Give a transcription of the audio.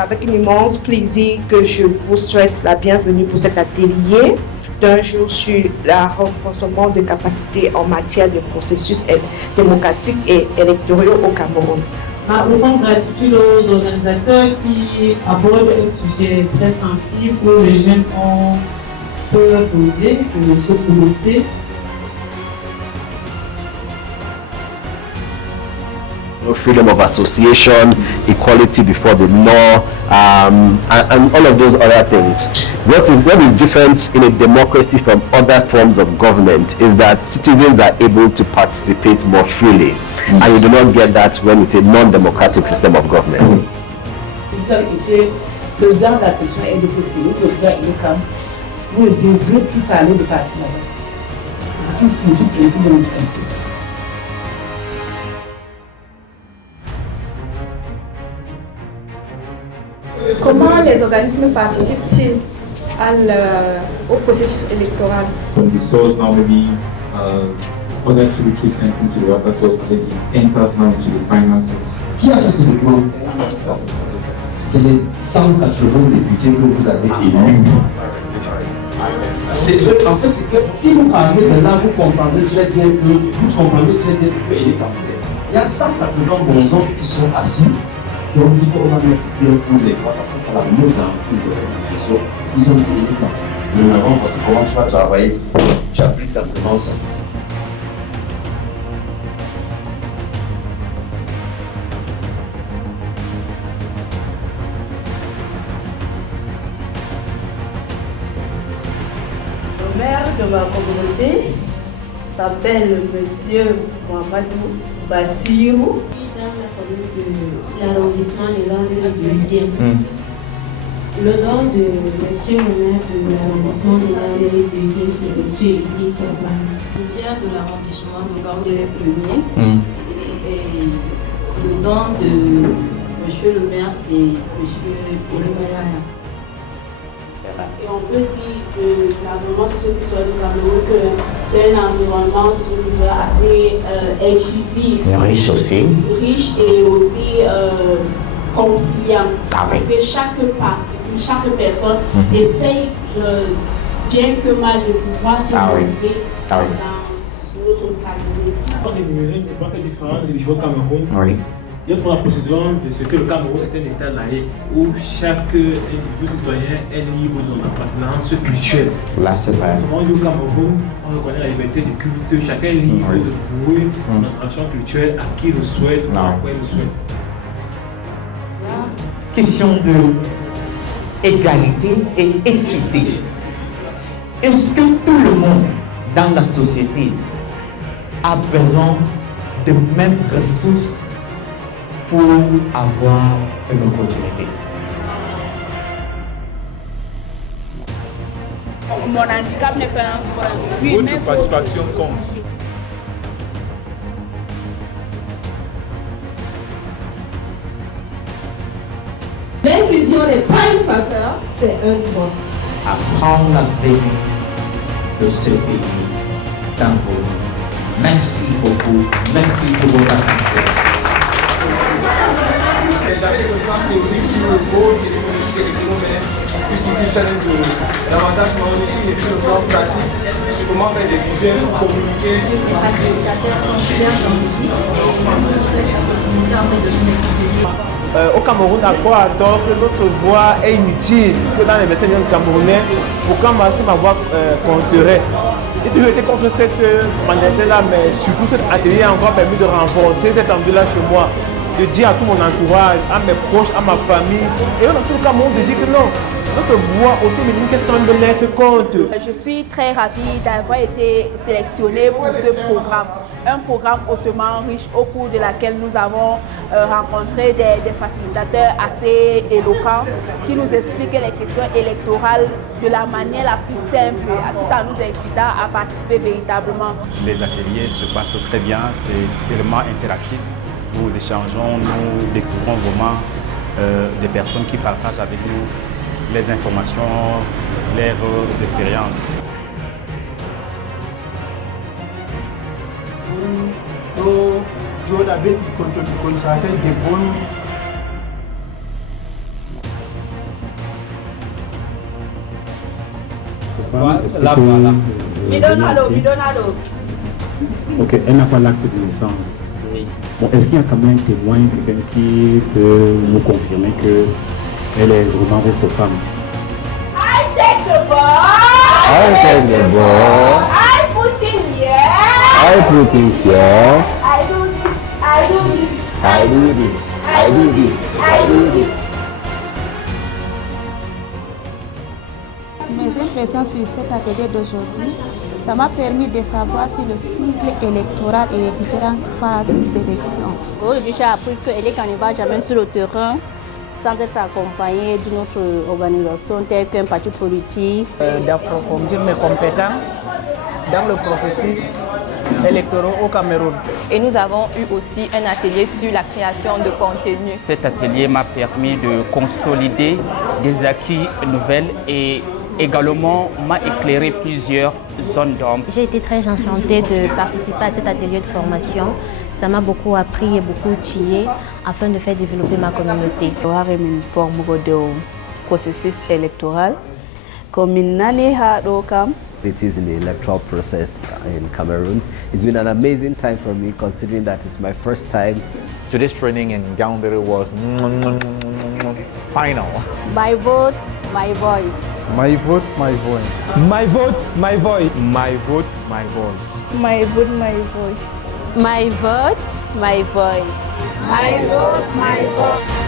avec un immense plaisir que je vous souhaite la bienvenue pour cet atelier d'un jour sur le renforcement de capacités en matière de processus démocratiques et électoraux au Cameroun. Ma profonde gratitude aux organisateurs qui abordent un sujet très sensible où les jeunes ont peur d'oser, de se prononcer. Freedom of association, equality before the law, and all of those other things. What is different in a democracy from other forms of government is that citizens are able to participate more freely, and you do not get that when it's a non-democratic system of government. Président de la section LDPC, vous ne devrez plus parler de parti là-bas. Ce qui signifie président de l'autorité. Comment les organismes participent-ils au processus électoral? The source normally other tributaries enter into the water source and then it enters now into the final source. Qui a fait ce document? C'est les 180 députés que vous avez élus. En fait, c'est que si vous parlez de là, vous comprenez très bien ce que est Camerounais. Il y a 180 bons hommes qui sont assis. Et on dit qu'on va mettre bien pour les fois parce que c'est la mode dans plusieurs questions. Ils ont dit les temps. Nous n'avons pas comment tu vas travailler. Tu appliques simplement ça. Le maire de ma communauté s'appelle Monsieur Mohamedou Bassirou. De l'arrondissement de l'Ordre du Ciel. Le nom de monsieur le maire de l'arrondissement de l'Ordre du Ciel, c'est monsieur Idriss Orban. Je viens de l'arrondissement de Gardere Premier. Et le nom de monsieur le maire, c'est monsieur Olimayaya. Et on peut dire que l'environnement socioculturel du Cameroun, c'est un environnement socioculturel assez inclusif. Riche aussi. Riche et aussi conciliant. Ah oui. Parce que chaque parti, chaque personne essaye bien que mal de pouvoir se retrouver dans notre cadre. Je pense que c'est différent des au Cameroun. Oui. Il faut la précision de ce que le Cameroun est un État laïque où chaque individu citoyen est libre de son appartenance culturelle. Là, c'est vrai. Au Cameroun, on reconnaît la liberté de culte, chacun est libre de vouer notre action culturelle à qui le souhaite, à quoi il le souhaite. Question de égalité et équité. Est-ce que tout le monde dans la société a besoin de mêmes ressources pour avoir une opportunité? Mon handicap n'est pas un frein. Votre participation compte. L'inclusion n'est pas une faveur, c'est un droit. Apprendre la vie de ce pays dans vos mains. Merci beaucoup. Merci pour votre attention. J'avais des connaissances théoriques sur le vote et les politiques électoraux, mais puisqu'ici il s'agit de davantage m'enrichir et puis le plan pratique sur comment faire des visuels pour communiquer. Les facilitateurs sont super gentils et ils nous laissent la possibilité en fait de nous expliquer. Au Cameroun, à quoi à tort que notre voix est inutile, que dans les vestiaires camerounais, pourquoi ma voix compterait? J'ai toujours été contre cette mandate-là, mais surtout cet atelier a encore permis de renforcer cette envie-là chez moi, de dire à tout mon entourage, à mes proches, à ma famille, et dans tout le Cameroun de dire que non, notre voix aussi minime que semble n'être compte. Je suis très ravie d'avoir été sélectionnée pour ce programme. Un programme hautement riche au cours de laquelle nous avons rencontré des facilitateurs assez éloquents qui nous expliquent les questions électorales de la manière la plus simple, tout en nous incitant à participer véritablement. Les ateliers se passent très bien, c'est tellement interactif. Nous échangeons, nous découvrons vraiment des personnes qui partagent avec nous les informations, leurs expériences. Nous avons consacré des bonnes femme. Voilà, voilà. Midonado. Ok, elle n'a pas l'acte de naissance. Oui. Bon, est-ce qu'il y a quand même un témoin, quelqu'un qui peut nous confirmer qu'elle est vraiment votre femme? I take the ball. I take the ball. I put in here. I put in here. I do this. I do this. I do this. I do this. I do this. Mes impressions sur cet atelier d'aujourd'hui, ça m'a permis de savoir sur le cycle électoral et les différentes phases d'élection. Aujourd'hui, j'ai appris que ELECA ne va jamais sur le terrain sans être accompagné d'une autre organisation telle qu'un parti politique. D'approfondir mes compétences dans le processus électoral au Cameroun. Et nous avons eu aussi un atelier sur la création de contenu. Cet atelier m'a permis de consolider des acquis nouvelles et également m'a éclairé plusieurs zones d'ombre. J'ai été très enchantée de participer à cet atelier de formation. Ça m'a beaucoup appris et beaucoup outillé afin de faire développer ma communauté. Une forme de processus électoral. Comme It is in the electoral process in Cameroon. It's been an amazing time for me considering that it's my first time. Today's training in Gaoundéré was final. My vote, my voice. My vote, my voice. My vote, my voice. My vote, my voice. My vote, my voice. My vote, my voice. My vote, my vote.